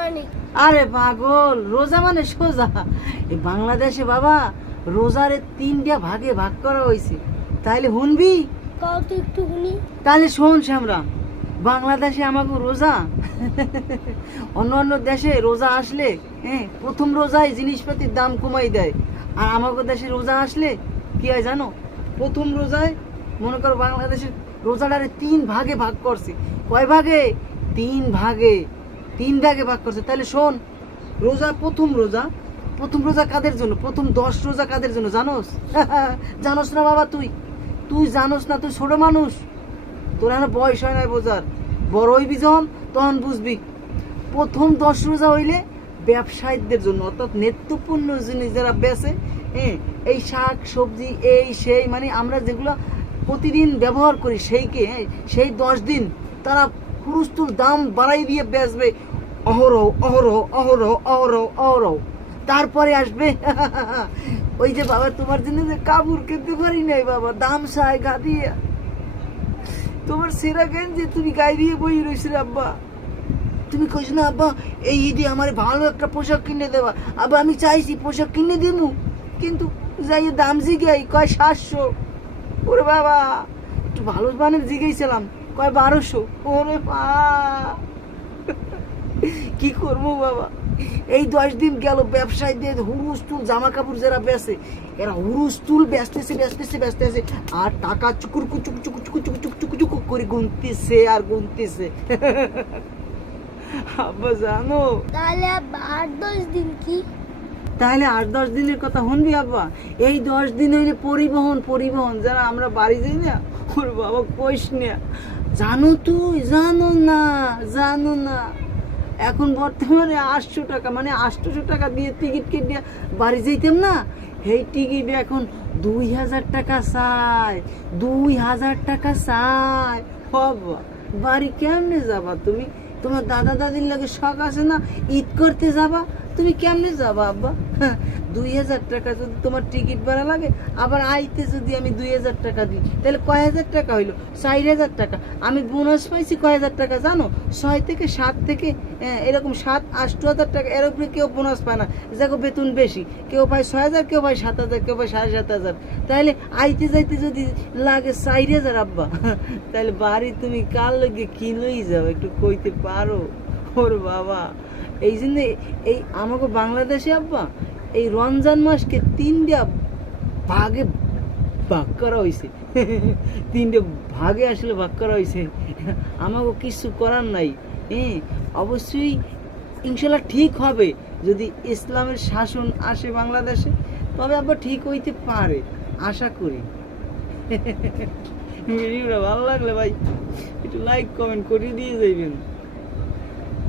মানে? আরে পাগল রোজা মানে সোজা। এই বাংলাদেশে বাবা রোজারে তিনটা ভাগে ভাগ করা হয়েছে। তাইলে শুনবি তাহলে শোন শ্যামরা বাংলাদেশে আমাকে রোজা। অন্য অন্য দেশে রোজা আসলে হ্যাঁ প্রথম রোজায় জিনিসপাতির দাম কমাই দেয়। আর আমাকে দেশে রোজা আসলে কি হয় জানো? প্রথম রোজায় মনে করো বাংলাদেশের রোজাটারে তিন ভাগে ভাগ করছে। কয় ভাগে? তিন ভাগে। তিন ভাগে ভাগ করছে। তাহলে শোন, রোজা প্রথম রোজা প্রথম রোজা কাদের জন্য? প্রথম দশ রোজা কাদের জন্য? জানোস? জানোস না বাবা তুই? তুই জানোস না, তুই ছোট মানুষ। তোর এখন বয়স হয় না বোঝার। বড় হইবি যখন, তখন বুঝবি। প্রথম দশ রোজা হইলে ব্যবসায়ীদের জন্য, অর্থাৎ নেত্যপূর্ণ জিনিস যারা বেচে হ্যাঁ এই শাক, সবজি, এই, সেই মানে আমরা যেগুলো প্রতিদিন ব্যবহার করি, সেইকে সেই দশ দিন তারা হুরুস্তুর দাম বাড়াই দিয়ে বেচবে। অহরহ অহরহ অহরহ অহরহ অহরহ। তারপরে আসবে, ওই যে বাবা, তোমার জন্য যে কাপড় কিনতে পারি নাই বাবা, দাম সায় গা দিয়ে। তোমার সেরা গেঞ্জি তুমি গায়ে দিয়ে বই রয়েছিল আব্বা। তুমি কইছ না, আব্বা, এই ঈদে আমার ভালো একটা পোশাক কিনে দেবা। আব্বা, আমি চাইছি পোশাক কিনে দেবো কিন্তু যাই দাম জিগাই, কয় সাতশো। ওরে বাবা, একটু ভালো মানের জিগেছিলাম কয় বারোশো? ওরে বা কি করব বাবা? এই দশ দিন গেল, ব্যবসায়ীদের হুরুস্তুল জামা কাপড় যারা বেচে, এরা হুরুস্তুল বেচতেছে বেচতেছে বেচতেছে, আর টাকা চুকুর কুচুক চুকু চুকু চুকু চুকু চুকু চুকু করে গুনতেছে আর গুনতেছে। আব্বা জানো। তাহলে আট দশ দিন কি? তাহলে আট দশ দিনের কথা শুনবি আব্বা? এই দশ দিন হইলে পরিবহন পরিবহন। যারা আমরা বাড়ি যাই না, ওর বাবা কইস না। জানো তুই জানো না জানো না। এখন বর্তমানে আটশো টাকা মানে আটশোশো টাকা দিয়ে টিকিট কেটে বাড়ি যাইতাম না এই টিকিট এখন দুই হাজার টাকা চাই, দুই হাজার টাকা চাই। বাবা বাড়ি কেমনে যাবা তুমি? তোমার দাদা দাদির লাগে শখ আছে না? ঈদ করতে যাবা? তুমি কেমনে যাবা আব্বা? হ্যাঁ, দুই হাজার টাকা যদি তোমার টিকিট ভাড়া লাগে আবার আইতে যদি আমি দুই হাজার টাকা দিই তাহলে কয় হাজার টাকা হইল? চার হাজার টাকা। আমি বোনাস পাইছি কয় হাজার টাকা জানো? ছয় থেকে সাত থেকে আহ, এরকম সাত আষ্ট হাজার টাকা এর উপরে কেউ বোনাস পায় না। যাকে বেতন বেশি। কেউ পায় ছয় হাজার কেউ পায় সাত হাজার কেউ পায় সাড়ে সাত হাজার। তাহলে আইতে যাইতে যদি লাগে চার হাজার আব্বা তাহলে বাড়ি তুমি কার লগে কিনলেই যাও? একটু কইতে পারো? ওর বাবা। এই জন্য এই আমাকে বাংলাদেশে আব্বা, এই রমজান মাসকে তিনটা ভাগে ভাগ করা হয়েছে তিনটে ভাগে আসলে ভাগ করা হয়েছে আমাকে কিছু করার নাই। হ্যাঁ অবশ্যই ইনশাল্লাহ ঠিক হবে। যদি ইসলামের শাসন আসে বাংলাদেশে, তবে আবার ঠিক হইতে পারে, আশা করি। ভিডিওটা ভালো লাগলে ভাই, একটু লাইক কমেন্ট করে দিয়ে যাইবেন।